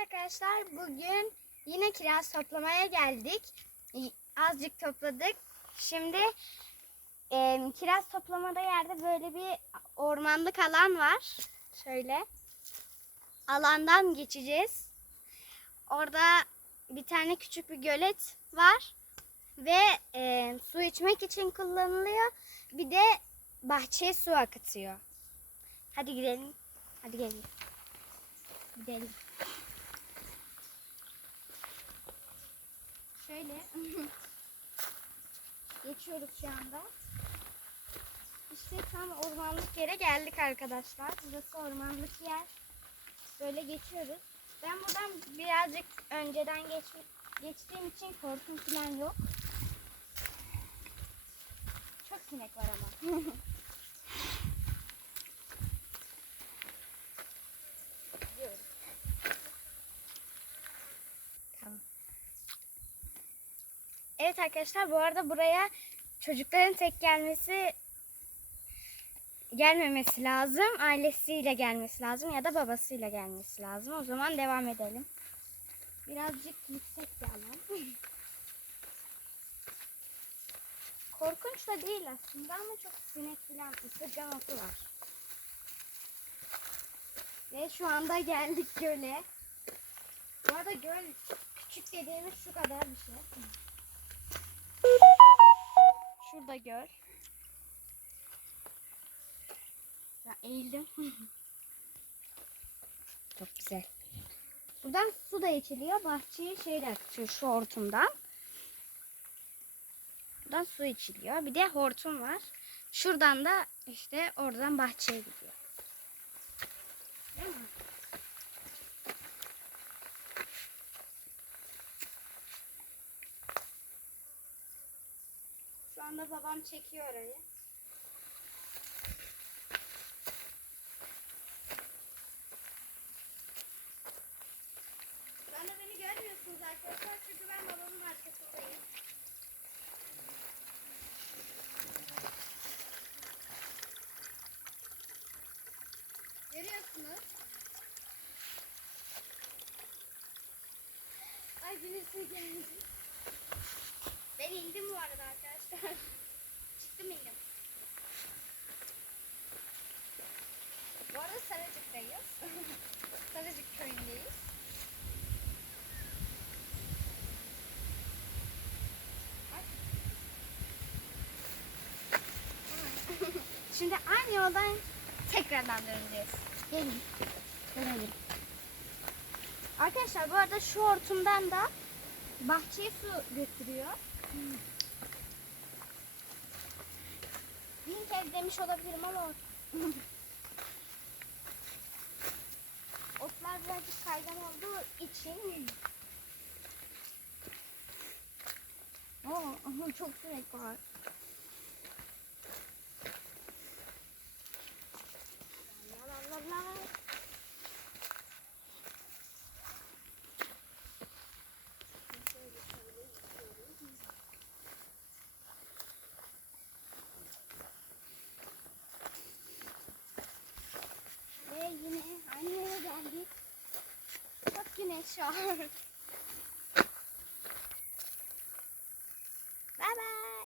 arkadaşlar bugün yine kiraz toplamaya geldik. Azıcık topladık. Şimdi e, kiraz toplamada yerde böyle bir ormanlık alan var. Şöyle. Alandan geçeceğiz. Orada bir tane küçük bir gölet var. Ve e, su içmek için kullanılıyor. Bir de bahçeye su akıtıyor. Hadi gidelim. Hadi gelin. Gidelim. Şöyle geçiyoruz şu anda. İşte tam ormanlık yere geldik arkadaşlar. Burası ormanlık yer. Böyle geçiyoruz. Ben buradan birazcık önceden geç, geçtiğim için korkum falan yok. Çok sinek var ama. Evet arkadaşlar bu arada buraya çocukların tek gelmesi gelmemesi lazım. Ailesiyle gelmesi lazım ya da babasıyla gelmesi lazım. O zaman devam edelim. Birazcık yüksek bir alan. Korkunç da değil aslında ama çok sinek falan ısırgan otu var. Ve şu anda geldik göle. Bu arada göl küçük dediğimiz şu kadar bir şey. Şurada göl. Ya eğildim. Çok güzel. Buradan su da içiliyor. Bahçeye şeyle akıtıyor şu hortumdan. Buradan su içiliyor. Bir de hortum var. Şuradan da işte oradan bahçeye gidiyor. Değil mi? Anda babam çekiyor orayı. Şu anda beni görmüyorsunuz arkadaşlar çünkü ben babamın arkasındayım. Görüyorsunuz. Ay birisi geldi. Ben indim bu arada arkadaşlar. Çıktım indim. Bu arada Sarıcık'tayız. Sarıcık köyündeyiz. Şimdi aynı yoldan tekrardan döneceğiz. Gelin. Dönelim. Arkadaşlar bu arada şu hortumdan da bahçeye su götürüyor. Bin kez demiş olabilirim ama otlar birazcık kaygan olduğu için Oo, çok sinek var. Ve yine